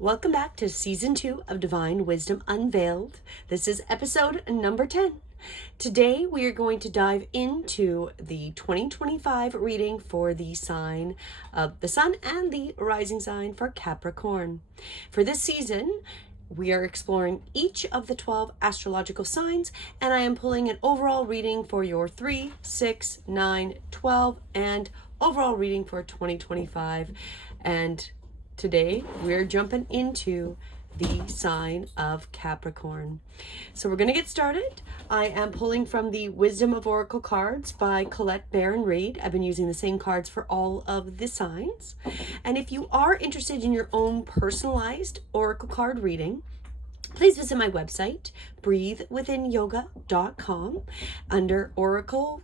Welcome back to Season 2 of Divine Wisdom Unveiled. This is episode number 10. Today we are going to dive into the 2025 reading for the sign of the Sun and the rising sign for Capricorn. For this season, we are exploring each of the 12 astrological signs, and I am pulling an overall reading for your 3, 6, 9, 12, and overall reading for 2025. And today we're jumping into the sign of Capricorn. So we're going to get started. I am pulling from the Wisdom of Oracle cards by Colette Baron Reid. I've been using the same cards for all of the signs. And if you are interested in your own personalized Oracle card reading, please visit my website, breathewithinyoga.com. Under Oracle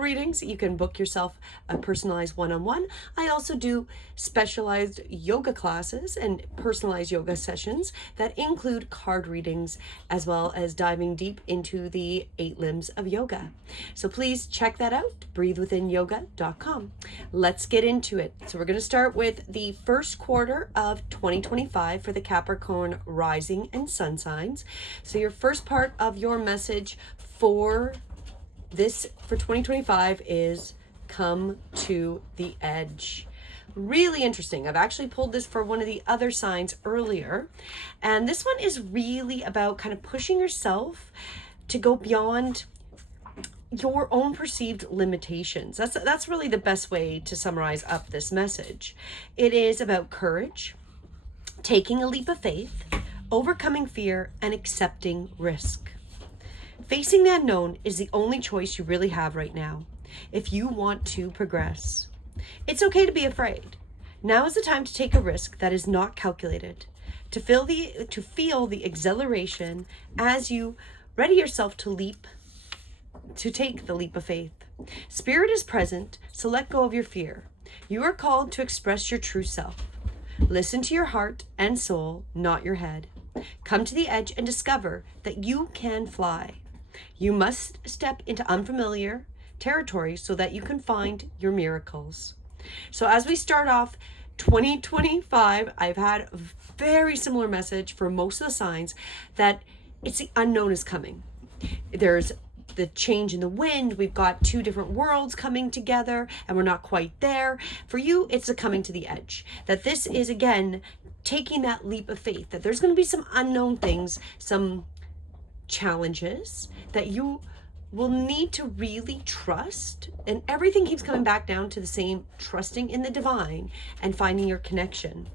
readings, you can book yourself a personalized one-on-one. I also do specialized yoga classes and personalized yoga sessions that include card readings, as well as diving deep into the 8 limbs of yoga. So please check that out, breathewithinyoga.com. Let's get into it. So we're going to start with the first quarter of 2025 for the Capricorn rising and sun signs. So your first part of your message for 2025 is come to the edge. Really interesting. I've actually pulled this for one of the other signs earlier, and this one is really about kind of pushing yourself to go beyond your own perceived limitations. That's really the best way to summarize up this message. It is about courage, taking a leap of faith, overcoming fear, and accepting risk. Facing the unknown is the only choice you really have right now if you want to progress. It's okay to be afraid. Now is the time to take a risk that is not calculated, to feel the exhilaration as you ready yourself to take the leap of faith. Spirit is present, so let go of your fear. You are called to express your true self. Listen to your heart and soul, not your head. Come to the edge and discover that you can fly. You must step into unfamiliar territory so that you can find your miracles. So as we start off 2025, I've had a very similar message for most of the signs that it's the unknown is coming. There's the change in the wind. We've got 2 different worlds coming together and we're not quite there. For you, it's a coming to the edge. That this is, again, taking that leap of faith, that there's going to be some unknown things, some challenges that you will need to really trust, and everything keeps coming back down to the same: trusting in the divine and finding your connection.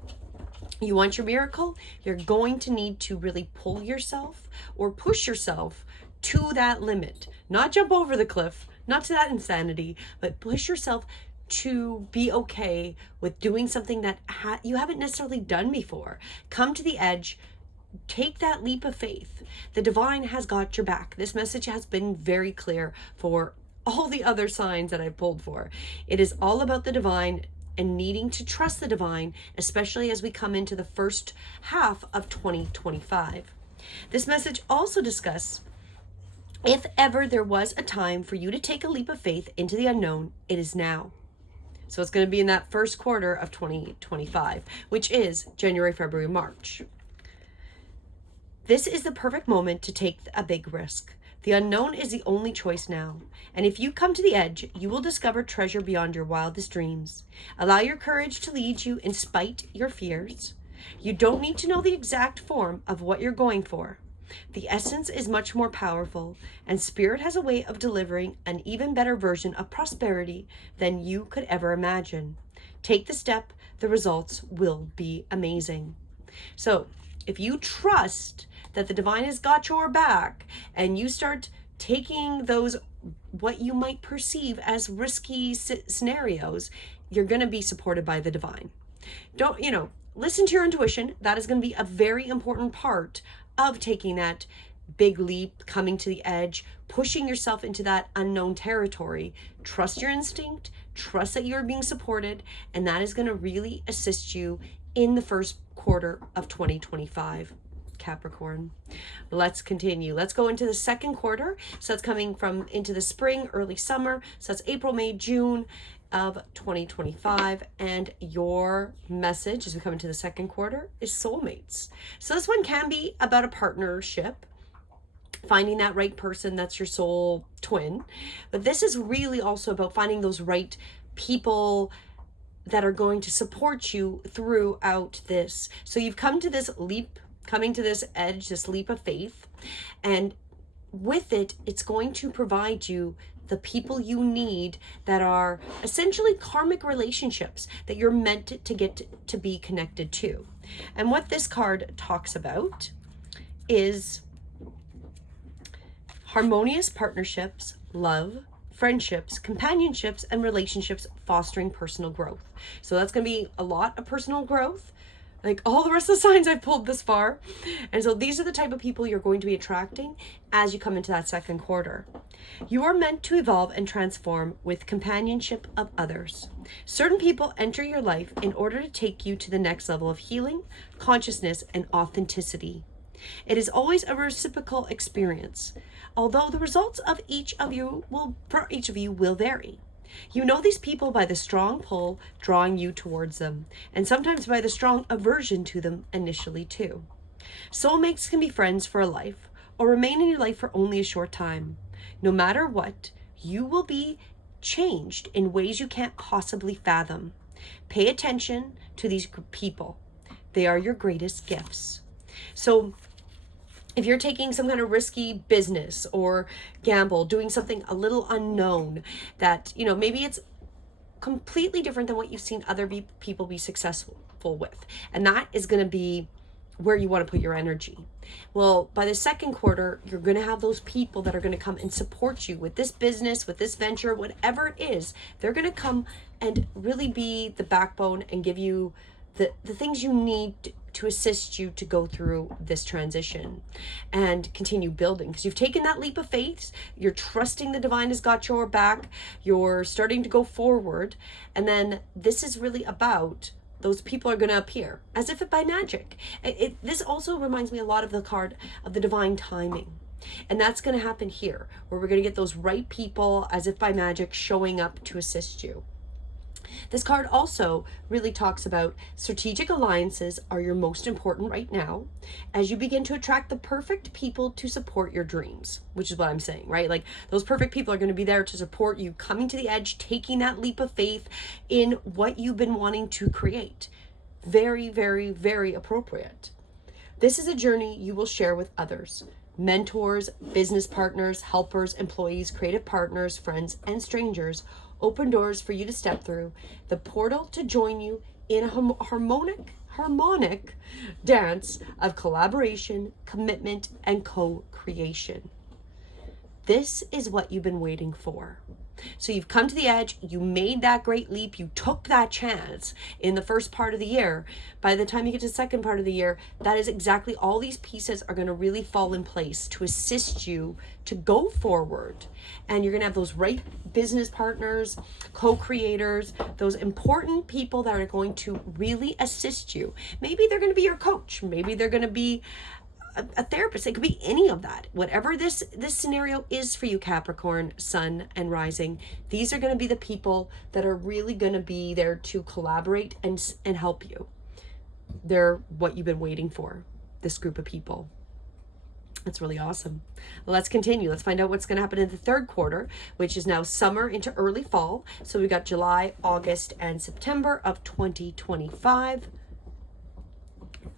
You want your miracle, you're going to need to really pull yourself or push yourself to that limit, not jump over the cliff, not to that insanity, but push yourself to be okay with doing something that you haven't necessarily done before. Come to the edge. Take that leap of faith. The divine has got your back. This message has been very clear for all the other signs that I've pulled for. It is all about the divine and needing to trust the divine, especially as we come into the first half of 2025. This message also discusses, if ever there was a time for you to take a leap of faith into the unknown, it is now. So it's going to be in that first quarter of 2025, which is January, February, March. This is the perfect moment to take a big risk. The unknown is the only choice now. And if you come to the edge, you will discover treasure beyond your wildest dreams. Allow your courage to lead you in spite your fears. You don't need to know the exact form of what you're going for. The essence is much more powerful, and Spirit has a way of delivering an even better version of prosperity than you could ever imagine. Take the step, the results will be amazing. So, if you trust that the divine has got your back and you start taking those, what you might perceive as risky scenarios, you're going to be supported by the divine. Listen to your intuition. That is going to be a very important part of taking that big leap, coming to the edge, pushing yourself into that unknown territory. Trust your instinct, trust that you're being supported, and that is going to really assist you in the first quarter of 2025. Capricorn. Let's continue. Let's go into the second quarter. So that's coming from into the spring, early summer. So that's April, May, June. of 2025, and your message as we come into the second quarter is soulmates. So this one can be about a partnership, finding that right person that's your soul twin, but this is really also about finding those right people that are going to support you throughout this. So you've come to this leap, coming to this edge, this leap of faith, and with it, it's going to provide you the people you need that are essentially karmic relationships that you're meant to get to be connected to. And what this card talks about is harmonious partnerships, love, friendships, companionships, and relationships fostering personal growth. So that's going to be a lot of personal growth, like all the rest of the signs I've pulled this far. And so these are the type of people you're going to be attracting as you come into that second quarter. You are meant to evolve and transform with companionship of others. Certain people enter your life in order to take you to the next level of healing, consciousness, and authenticity. It is always a reciprocal experience, although the results of each of you will vary. You know these people by the strong pull drawing you towards them, and sometimes by the strong aversion to them initially too. Soulmates can be friends for a life, or remain in your life for only a short time. No matter what, you will be changed in ways you can't possibly fathom. Pay attention to these people. They are your greatest gifts. So if you're taking some kind of risky business or gamble, doing something a little unknown that, maybe it's completely different than what you've seen other people be successful with, and that is going to be where you want to put your energy. Well, by the second quarter, you're going to have those people that are going to come and support you with this business, with this venture, whatever it is. They're going to come and really be the backbone and give you the things you need to assist you to go through this transition and continue building, because you've taken that leap of faith. You're trusting the divine has got your back. You're starting to go forward. And then this is really about those people are going to appear as if by magic. This also reminds me a lot of the card of the divine timing. And that's going to happen here, where we're going to get those right people as if by magic showing up to assist you. This card also really talks about strategic alliances are your most important right now as you begin to attract the perfect people to support your dreams, which is what I'm saying, right? Like those perfect people are going to be there to support you coming to the edge, taking that leap of faith in what you've been wanting to create. Very, very, very appropriate. This is a journey you will share with others. Mentors, business partners, helpers, employees, creative partners, friends, and strangers open doors for you to step through, the portal to join you in a harmonic dance of collaboration, commitment, and co-creation. This is what you've been waiting for. So you've come to the edge, you made that great leap, you took that chance in the first part of the year. By the time you get to the second part of the year, that is exactly all these pieces are going to really fall in place to assist you to go forward. And you're going to have those right business partners, co-creators, those important people that are going to really assist you. Maybe they're going to be your coach. Maybe they're going to be a therapist. It could be any of that. Whatever this scenario is for you, Capricorn, Sun, and Rising, these are going to be the people that are really going to be there to collaborate and help you. They're what you've been waiting for, this group of people. That's really awesome. Let's continue. Let's find out what's going to happen in the third quarter, which is now summer into early fall. So we got July, August, and September of 2025.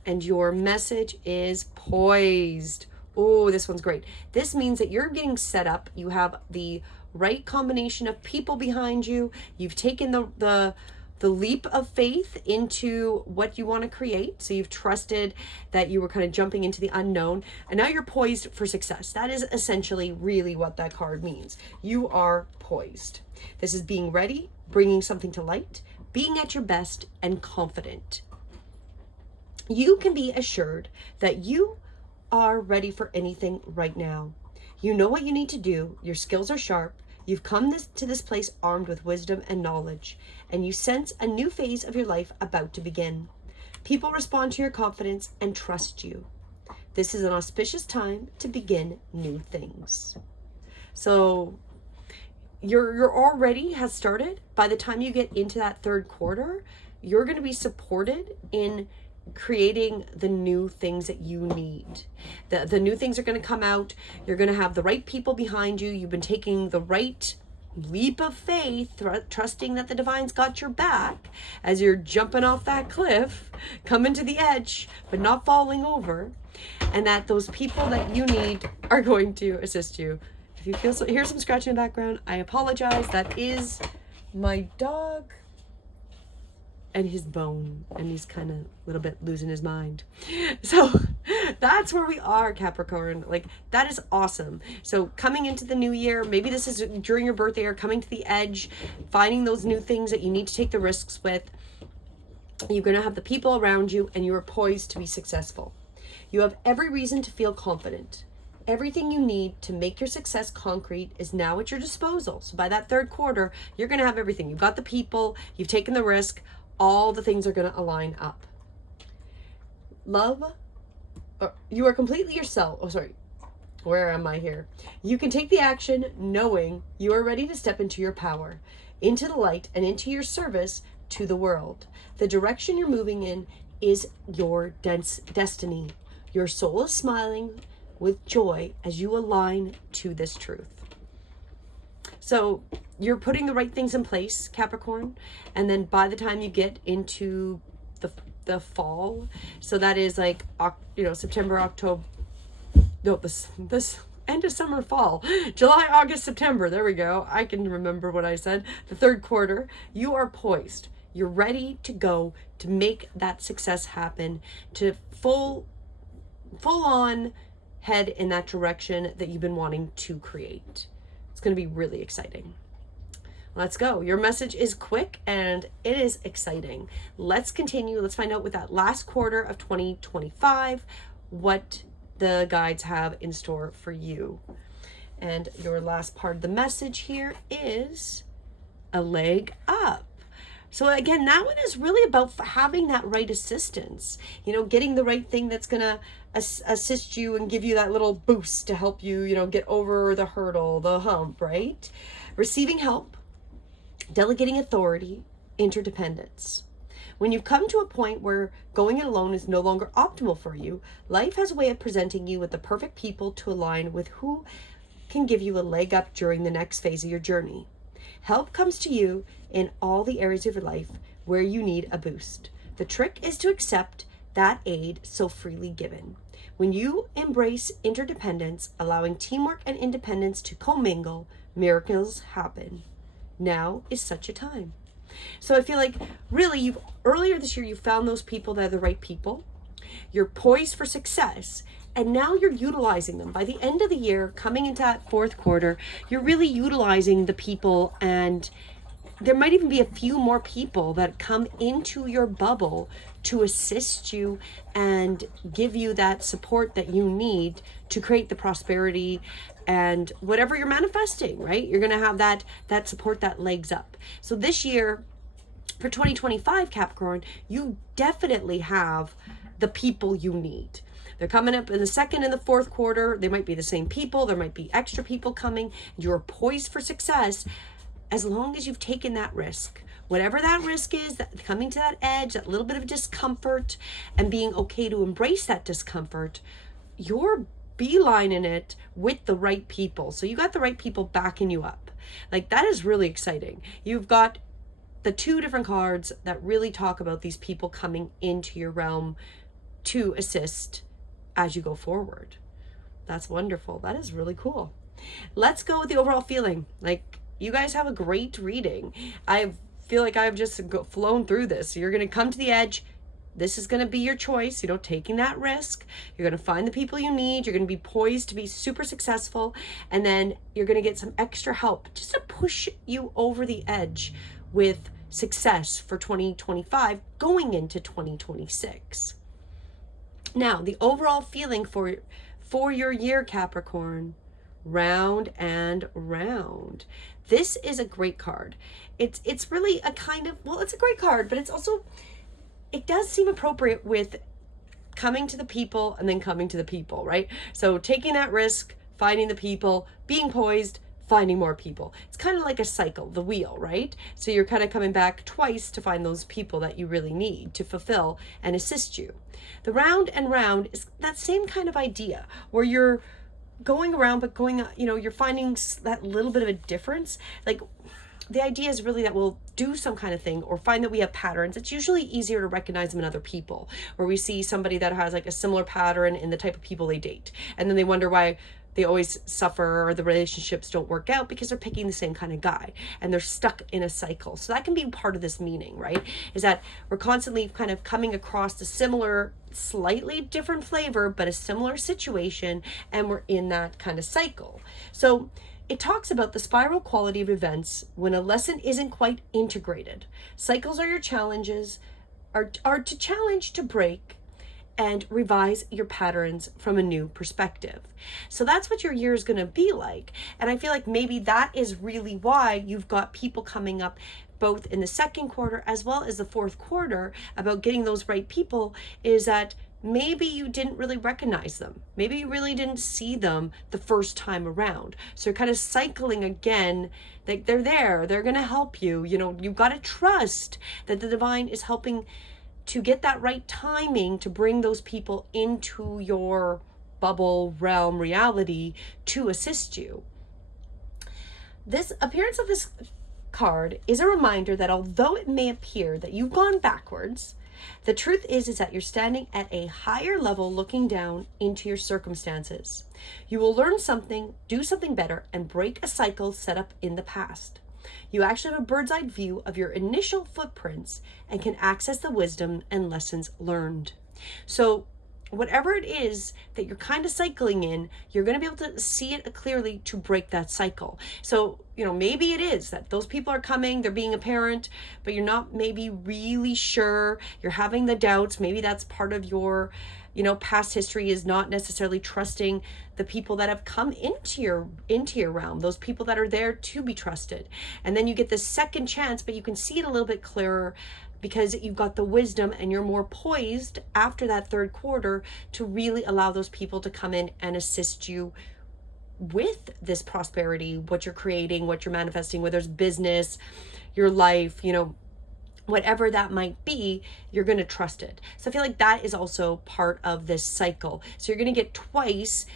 And your message is poised. Oh, this one's great. This means that you're getting set up. You have the right combination of people behind you. You've taken the leap of faith into what you want to create. So you've trusted that you were kind of jumping into the unknown. And now you're poised for success. That is essentially really what that card means. You are poised. This is being ready, bringing something to light, being at your best, and confident. You can be assured that you are ready for anything right now. You know what you need to do. Your skills are sharp. You've come to this place armed with wisdom and knowledge, and you sense a new phase of your life about to begin. People respond to your confidence and trust you. This is an auspicious time to begin new things. So you're already has started. By the time you get into that third quarter, you're going to be supported in creating the new things that you need. The new things are going to come out. You're going to have the right people behind you. You've been taking the right leap of faith, trusting that the divine's got your back as you're jumping off that cliff, coming to the edge, but not falling over, and that those people that you need are going to assist you. If you feel hear some scratching in the background, I apologize. That is my dog and his bone, and he's kind of a little bit losing his mind. So that's where we are, Capricorn. Like, that is awesome. So coming into the new year, maybe this is during your birthday, or coming to the edge, finding those new things that you need to take the risks with. You're going to have the people around you, and you are poised to be successful. You have every reason to feel confident. Everything you need to make your success concrete is now at your disposal. So by that third quarter, you're going to have everything. You've got the people, you've taken the risk, all the things are going to align up. Love, you are completely yourself. Oh, sorry. Where am I here? You can take the action knowing you are ready to step into your power, into the light, and into your service to the world. The direction you're moving in is your destiny. Your soul is smiling with joy as you align to this truth. So you're putting the right things in place, Capricorn, and then by the time you get into the fall, so that is like, September, October, no, this end of summer, fall, July, August, September, there we go. I can remember what I said. The third quarter, you are poised. You're ready to go to make that success happen, to full on head in that direction that you've been wanting to create. It's going to be really exciting. Let's go. Your message is quick and it is exciting. Let's continue. Let's find out with that last quarter of 2025, what the guides have in store for you. And your last part of the message here is a leg up. So again, that one is really about having that right assistance, getting the right thing that's going to assist you and give you that little boost to help you, get over the hurdle, the hump, right? Receiving help, delegating authority, interdependence. When you've come to a point where going it alone is no longer optimal for you, life has a way of presenting you with the perfect people to align with who can give you a leg up during the next phase of your journey. Help comes to you in all the areas of your life where you need a boost. The trick is to accept that aid so freely given. When you embrace interdependence, allowing teamwork and independence to commingle, miracles happen. Now is such a time. So I feel like really earlier this year, you found those people that are the right people. You're poised for success. And now you're utilizing them. By the end of the year, coming into that fourth quarter, you're really utilizing the people, and there might even be a few more people that come into your bubble to assist you and give you that support that you need to create the prosperity and whatever you're manifesting, right? You're going to have that support, that legs up. So this year, for 2025, Capricorn, you definitely have the people you need. They're coming up in the second and the fourth quarter. They might be the same people. There might be extra people coming. You're poised for success as long as you've taken that risk. Whatever that risk is, that coming to that edge, that little bit of discomfort, and being okay to embrace that discomfort, you're beelining it with the right people. So you got the right people backing you up. Like, that is really exciting. You've got the two different cards that really talk about these people coming into your realm to assist as you go forward. That's wonderful. That is really cool. Let's go with the overall feeling. Like, you guys have a great reading. I feel like I've just flown through this. You're going to come to the edge. This is going to be your choice, taking that risk. You're going to find the people you need. You're going to be poised to be super successful. And then you're going to get some extra help just to push you over the edge with success for 2025 going into 2026. Now, the overall feeling for your year, Capricorn, round and round. This is a great card. It's really a kind of, it's a great card, but it's also, it does seem appropriate with coming to the people and then coming to the people, right? So taking that risk, finding the people, being poised, finding more people. It's kind of like a cycle, the wheel, right? So you're kind of coming back twice to find those people that you really need to fulfill and assist you. The round and round is that same kind of idea where you're going around, but going, you're finding that little bit of a difference. Like, the idea is really that we'll do some kind of thing or find that we have patterns. It's usually easier to recognize them in other people, where we see somebody that has like a similar pattern in the type of people they date. And then they wonder why they always suffer or the relationships don't work out, because they're picking the same kind of guy and they're stuck in a cycle. So that can be part of this meaning, right? Is that we're constantly kind of coming across a similar, slightly different flavor, but a similar situation, and we're in that kind of cycle. So it talks about the spiral quality of events when a lesson isn't quite integrated. Cycles are your challenges, are to challenge, to break, and revise your patterns from a new perspective. So that's what your year is going to be like. And I feel like maybe that is really why you've got people coming up both in the second quarter as well as the fourth quarter about getting those right people, is that maybe you didn't really recognize them. Maybe you really didn't see them the first time around. So you're kind of cycling again. Like, they're there, they're going to help you. You've got to trust that the divine is helping to get that right timing to bring those people into your bubble realm reality to assist you. This appearance of this card is a reminder that although it may appear that you've gone backwards, the truth is that you're standing at a higher level looking down into your circumstances. You will learn something, do something better, and break a cycle set up in the past. You actually have a bird's eye view of your initial footprints and can access the wisdom and lessons learned. So whatever it is that you're kind of cycling in, you're going to be able to see it clearly to break that cycle. So, maybe it is that those people are coming, they're being apparent, but you're not maybe really sure. You're having the doubts. Maybe that's part of your, past history, is not necessarily trusting the people that have come into your realm, those people that are there to be trusted. And then you get this second chance, but you can see it a little bit clearer because you've got the wisdom and you're more poised after that third quarter to really allow those people to come in and assist you with this prosperity, what you're creating, what you're manifesting, whether it's business, your life, whatever that might be, you're going to trust it. So I feel like that is also part of this cycle. So you're going to get twice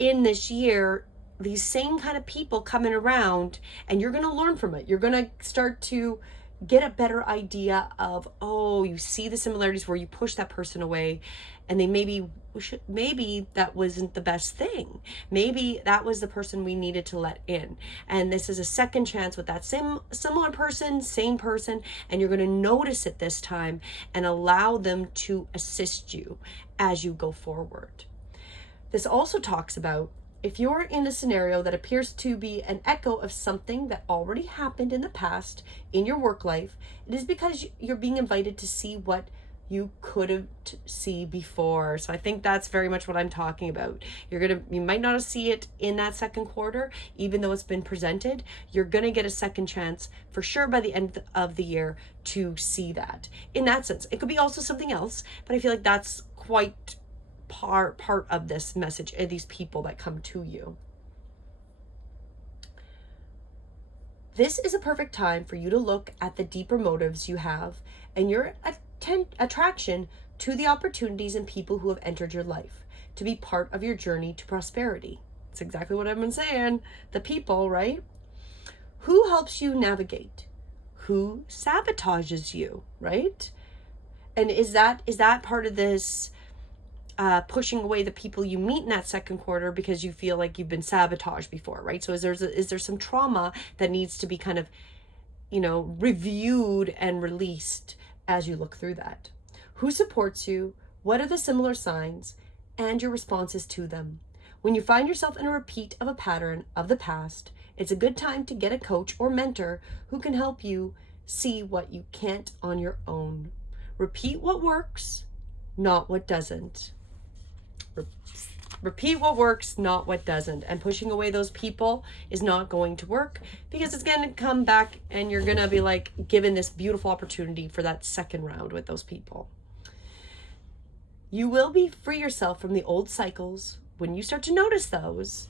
in this year these same kind of people coming around, and you're going to learn from it. You're going to start to get a better idea of, you see the similarities where you push that person away and they maybe that wasn't the best thing. Maybe that was the person we needed to let in. And this is a second chance with that similar person, same person, and you're going to notice it this time and allow them to assist you as you go forward. This also talks about, if you're in a scenario that appears to be an echo of something that already happened in the past in your work life, it is because you're being invited to see what you couldn't see before. So I think that's very much what I'm talking about. You might not see it in that second quarter, even though it's been presented. You're gonna get a second chance for sure by the end of the year to see that. In that sense, it could be also something else, but I feel like that's quite part of this message and these people that come to you. This is a perfect time for you to look at the deeper motives you have and your attraction to the opportunities and people who have entered your life to be part of your journey to prosperity. It's exactly what I've been saying. The people, right? Who helps you navigate? Who sabotages you, right? And is that part of this pushing away the people you meet in that second quarter because you feel like you've been sabotaged before, right? So is there some trauma that needs to be kind of, reviewed and released as you look through that? Who supports you? What are the similar signs and your responses to them? When you find yourself in a repeat of a pattern of the past, it's a good time to get a coach or mentor who can help you see what you can't on your own. Repeat what works, not what doesn't. Repeat what works, not what doesn't. And pushing away those people is not going to work because it's going to come back and you're going to be like given this beautiful opportunity for that second round with those people. You will free yourself from the old cycles when you start to notice those.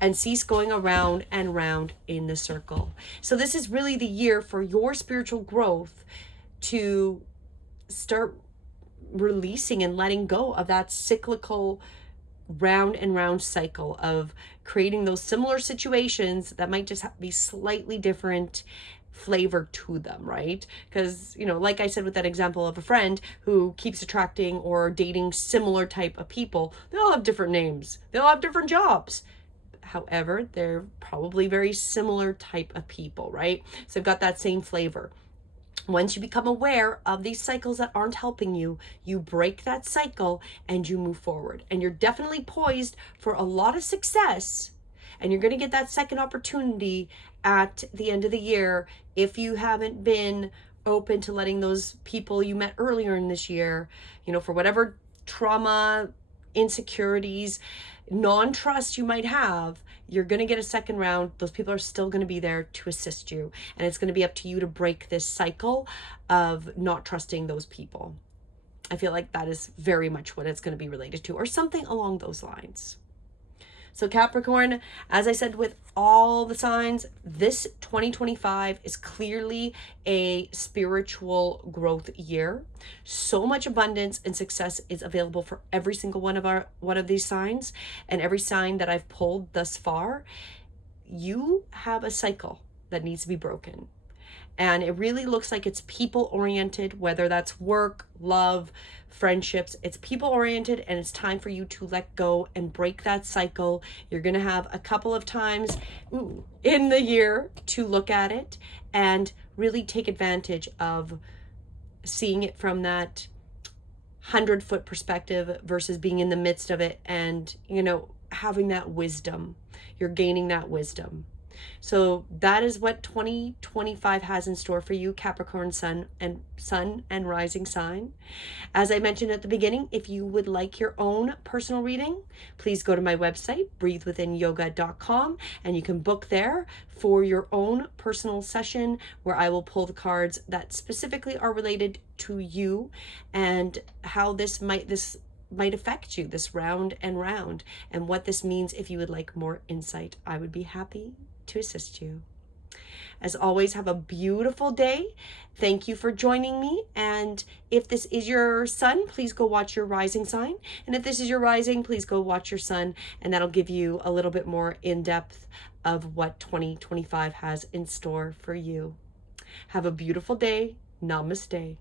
and cease going around and round in the circle. So this is really the year for your spiritual growth to start releasing and letting go of that cyclical round and round cycle of creating those similar situations that might just be slightly different flavor to them, right? Because, you know, like I said with that example of a friend who keeps attracting or dating similar type of people, they all have different names, they all have different jobs. However, they're probably very similar type of people, right? So they've got that same flavor. Once you become aware of these cycles that aren't helping you, you break that cycle and you move forward. And you're definitely poised for a lot of success. And you're going to get that second opportunity at the end of the year if you haven't been open to letting those people you met earlier in this year, you know, for whatever trauma, insecurities, non-trust you might have, you're going to get a second round. Those people are still going to be there to assist you. And it's going to be up to you to break this cycle of not trusting those people. I feel like that is very much what it's going to be related to, or something along those lines. So Capricorn, as I said with all the signs, this 2025 is clearly a spiritual growth year. So much abundance and success is available for every single one of these signs, and every sign that I've pulled thus far. You have a cycle that needs to be broken. And it really looks like it's people oriented, whether that's work, love, friendships. It's people oriented, and it's time for you to let go and break that cycle. You're going to have a couple of times in the year to look at it and really take advantage of seeing it from that 100-foot perspective versus being in the midst of it and, you know, having that wisdom. You're gaining that wisdom. So that is what 2025 has in store for you, Capricorn sun and rising sign. As I mentioned at the beginning, if you would like your own personal reading, please go to my website, breathewithinyoga.com, and you can book there for your own personal session where I will pull the cards that specifically are related to you and how this might affect you this round and round, and what this means. If you would like more insight, I would be happy to assist you. As always, have a beautiful day. Thank you for joining me. And if this is your sun, please go watch your rising sign. And if this is your rising, please go watch your sun. And that'll give you a little bit more in depth of what 2025 has in store for you. Have a beautiful day. Namaste.